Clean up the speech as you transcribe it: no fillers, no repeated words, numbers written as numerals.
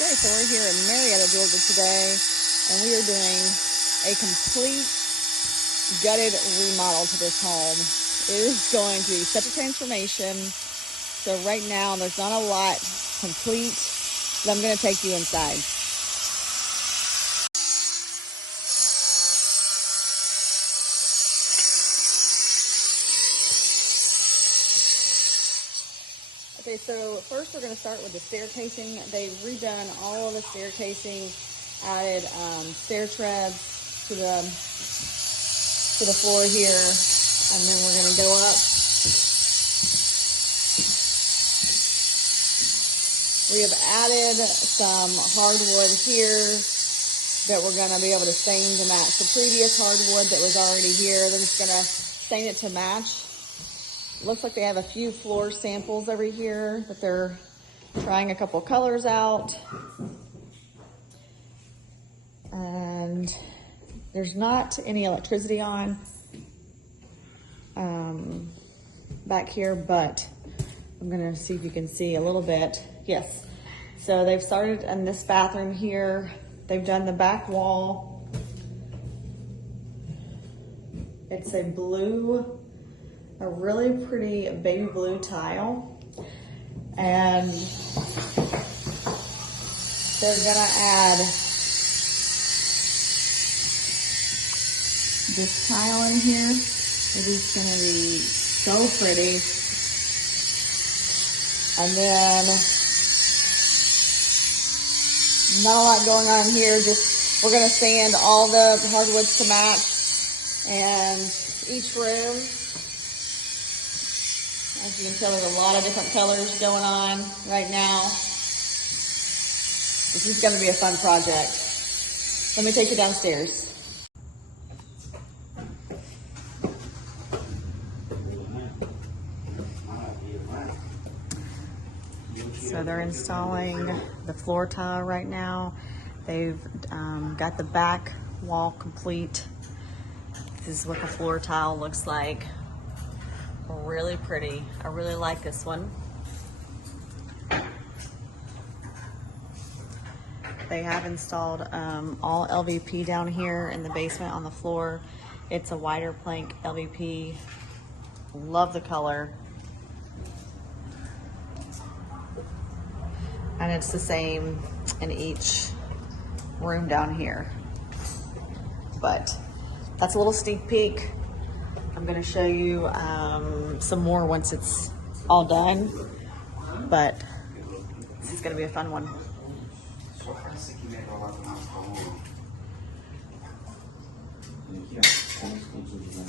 Okay, so we're here in Marietta, Georgia today, and we are doing a complete gutted remodel to this home. It is going to be such a transformation. So right now, there's not a lot complete, but I'm going to take you inside. Okay, so first we're going to start with the stair casing. They've redone all of the stair casing, added stair treads to the floor here, and then we're going to go up. We have added some hardwood here that we're going to be able to stain to match the previous hardwood that was already here. They're just going to stain it to match. Looks like they have a few floor samples over here, but they're trying a couple colors out. And there's not any electricity on back here, but I'm gonna see if you can see a little bit. Yes, so they've started in this bathroom here. They've done the back wall. It's a really pretty baby blue tile, and they're gonna add this tile in here. It is gonna be so pretty. And then not a lot going on here, just we're gonna sand all the hardwoods to match, and each room, as you can tell, there's a lot of different colors going on right now. This is going to be a fun project. Let me take you downstairs. So they're installing the floor tile right now. They've got the back wall complete. This is what the floor tile looks like. Really pretty. I really like this one. They have installed all LVP down here in the basement on the floor. It's a wider plank LVP. Love the color. And it's the same in each room down here. But that's a little sneak peek. I'm gonna show you some more once it's all done, but this is gonna be a fun one.